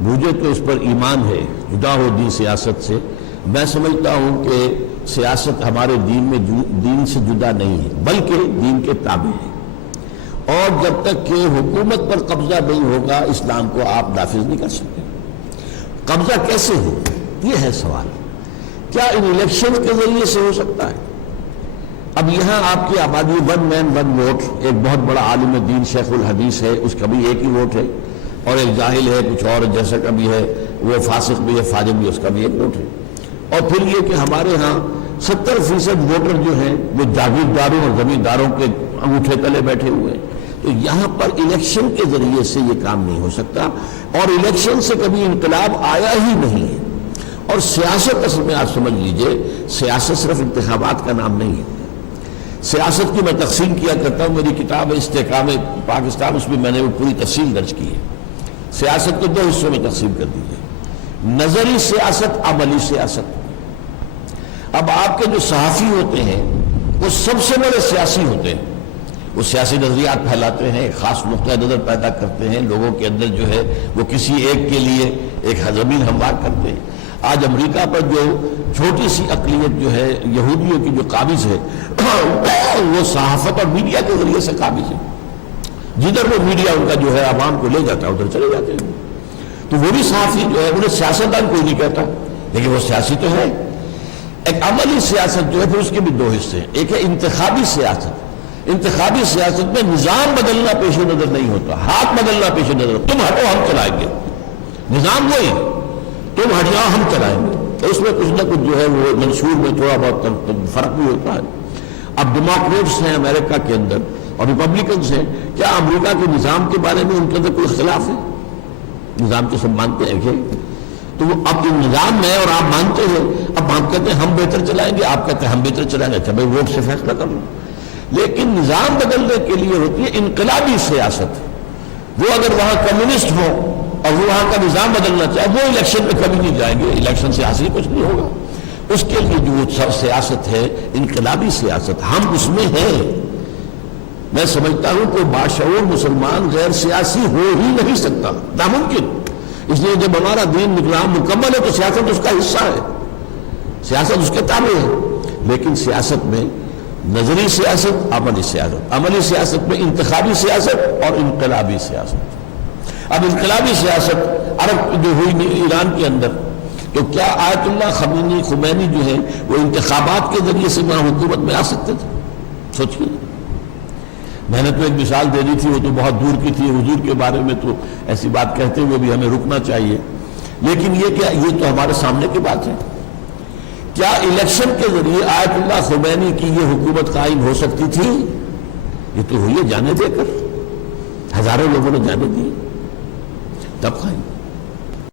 مجھے تو اس پر ایمان ہے، جدا ہو دین سیاست سے۔ میں سمجھتا ہوں کہ سیاست ہمارے دین میں دین سے جدا نہیں ہے، بلکہ دین کے تابع ہے، اور جب تک کہ حکومت پر قبضہ نہیں ہوگا اسلام کو آپ نافذ نہیں کر سکتے۔ قبضہ کیسے ہو، یہ ہے سوال۔ کیا ان الیکشن کے ذریعے سے ہو سکتا ہے؟ اب یہاں آپ کی آبادی ون مین ون ووٹ، ایک بہت بڑا عالم دین شیخ الحدیث ہے، اس کا بھی ایک ہی ووٹ ہے، اور ایک جاہل ہے کچھ اور جیسا کا بھی ہے، وہ فاسق بھی ہے فاجر بھی، اس کا بھی ایک ووٹ ہے۔ اور پھر یہ کہ ہمارے ہاں 70% ووٹر جو ہیں وہ جاگیرداروں اور زمینداروں کے انگوٹھے تلے بیٹھے ہوئے ہیں۔ تو یہاں پر الیکشن کے ذریعے سے یہ کام نہیں ہو سکتا، اور الیکشن سے کبھی انقلاب آیا ہی نہیں ہے۔ اور سیاست اصل میں آپ سمجھ لیجئے، سیاست صرف انتخابات کا نام نہیں ہے۔ سیاست کی میں تقسیم کیا کرتا ہوں، میری کتاب ہے استحکام پاکستان، اس میں میں نے وہ پوری تفصیل درج کی ہے۔ سیاست کو دو حصوں میں تقسیم کر دی ہے، نظری سیاست، عملی سیاست۔ اب آپ کے جو صحافی ہوتے ہیں وہ سب سے بڑے سیاسی ہوتے ہیں، وہ سیاسی نظریات پھیلاتے ہیں، خاص نقطہ نظر پیدا کرتے ہیں، لوگوں کے اندر جو ہے وہ کسی ایک کے لیے ایک زمین ہموار کرتے ہیں۔ آج امریکہ پر جو چھوٹی سی اقلیت جو ہے یہودیوں کی جو قابض ہے، وہ صحافت اور میڈیا کے ذریعے سے قابض ہے۔ جدھر وہ میڈیا ان کا جو ہے عوام کو لے جاتا ہے ادھر چلے جاتے ہیں۔ تو وہ بھی صحافی جو ہے، انہیں سیاستدان کوئی نہیں کہتا، لیکن وہ سیاسی تو ہے۔ ایک عملی سیاست جو ہے پھر اس کے بھی دو حصے ہیں، ایک ہے انتخابی سیاست۔ انتخابی سیاست میں نظام بدلنا پیش نظر نہیں ہوتا، ہاتھ بدلنا پیش نظر، تم ہٹو ہم چلائیں گے، نظام وہی، تم ہٹ جاؤ ہم چلائیں گے۔ تو اس میں کچھ نہ کچھ جو ہے وہ منشور میں تھوڑا بہت فرق بھی ہوتا ہے۔ اب ڈیموکریٹس ہیں امریکہ کے اندر اور ریپبلکنز ہیں، کیا امریکہ کے نظام کے بارے میں ان کے اندر کوئی اختلاف ہے؟ نظام تو سب مانتے ہیں کہ تو وہ اب جو نظام ہے اور آپ مانتے ہیں، اب آپ کہتے ہیں ہم بہتر چلائیں گے، آپ کہتے ہیں ہم بہتر چلائیں گے، اچھا بھائی ووٹ سے فیصلہ کر لو۔ لیکن نظام بدلنے کے لیے ہوتی ہے انقلابی سیاست۔ وہ اگر وہاں کمیونسٹ ہو اور وہ وہاں کا نظام بدلنا چاہے، وہ الیکشن میں کبھی نہیں جائیں گے، الیکشن سے حاصل کچھ نہیں ہوگا۔ اس کے لیے جو سیاست ہے انقلابی سیاست، ہم اس میں ہیں۔ میں سمجھتا ہوں کہ باشعور مسلمان غیر سیاسی ہو ہی نہیں سکتا، ناممکن۔ اس لیے جب ہمارا دین نظام مکمل ہے تو سیاست اس کا حصہ ہے، سیاست اس کے تابع ہے۔ لیکن سیاست میں نظری سیاست، عملی سیاست، عملی سیاست میں انتخابی سیاست اور انقلابی سیاست۔ اب انقلابی سیاست عرب جو ہوئی ایران کے اندر، تو کیا آیت اللہ خمینی جو ہے وہ انتخابات کے ذریعے سے وہاں حکومت میں آ سکتے تھے؟ سوچیے، میں نے تو ایک مثال دے دی تھی، وہ تو بہت دور کی تھی، حضور کے بارے میں تو ایسی بات کہتے ہوئے بھی ہمیں رکنا چاہیے۔ لیکن یہ تو ہمارے سامنے کی بات ہے۔ کیا الیکشن کے ذریعے آیت اللہ خمینی کی یہ حکومت قائم ہو سکتی تھی؟ یہ تو ہوئی ہے جانے دے کر، ہزاروں لوگوں نے جانے دی، تب قائم۔